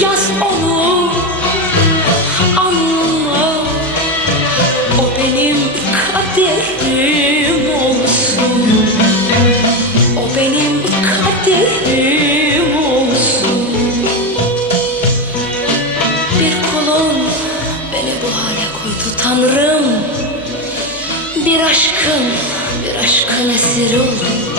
Yaz onu alnıma O benim kaderim olsun. O benim kaderim olsun. Bir kulun beni bu hale koydu Tanrım. Bir aşkın, bir aşkın esiri oldum